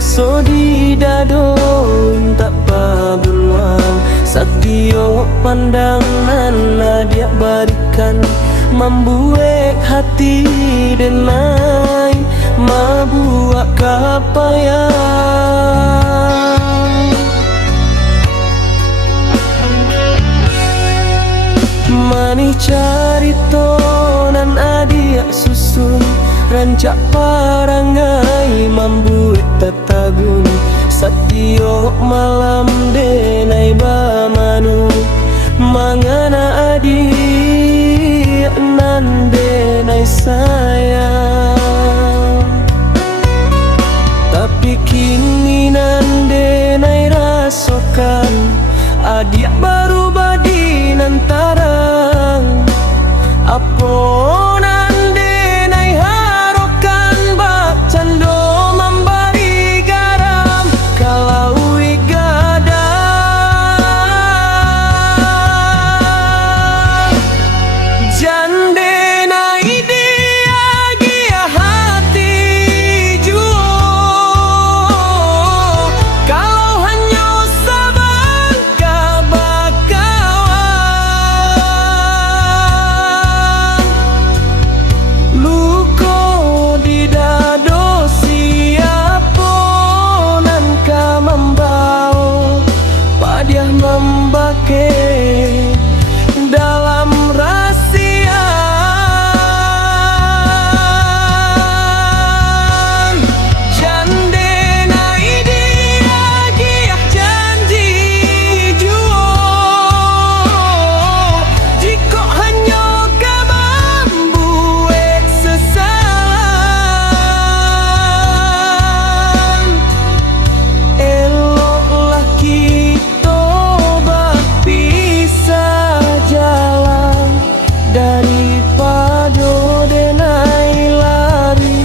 Raso di dado tak beruang Satyo pandangan dia berikan Membuat hati denai Mabuak kapayang Mani carito nan adia susun Rancak parangai membuat tatagun Satyo malam denai bamanu Mangana adik nan denai sayang Tapi kini nan denai rasokan Adik baru badi nan tarang Apo dalam rahasia Jandenai dia giah janji juo Jika hanya kabambuek sesalan Eloklah kita daripada denai lari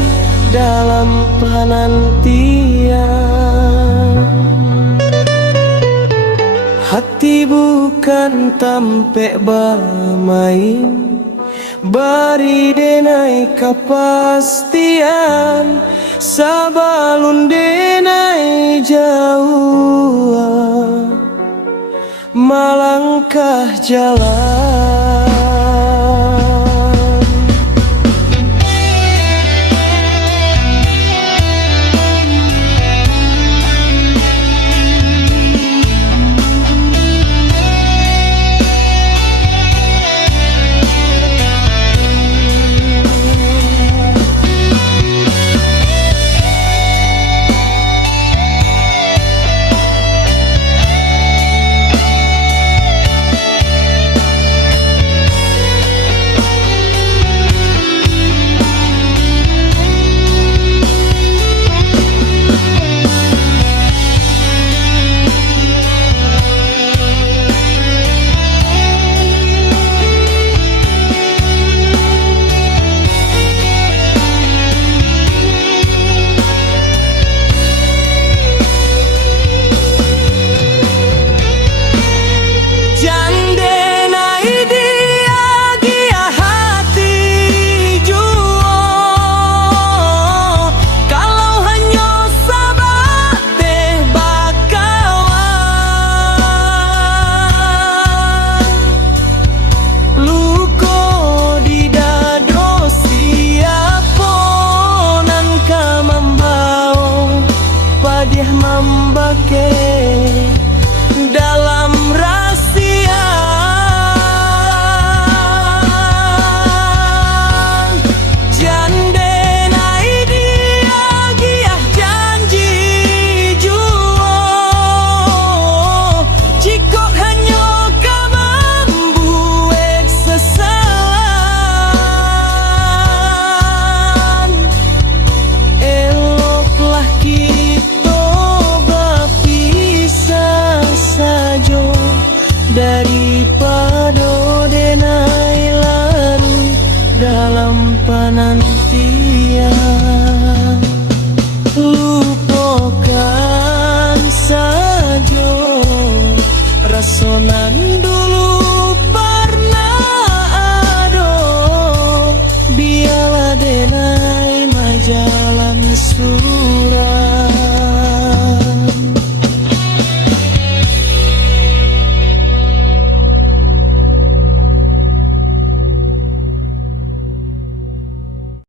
dalam penantian Hati bukan tampek bermain Bari denai kepastian Sabalun denai jauh Malangkah jalan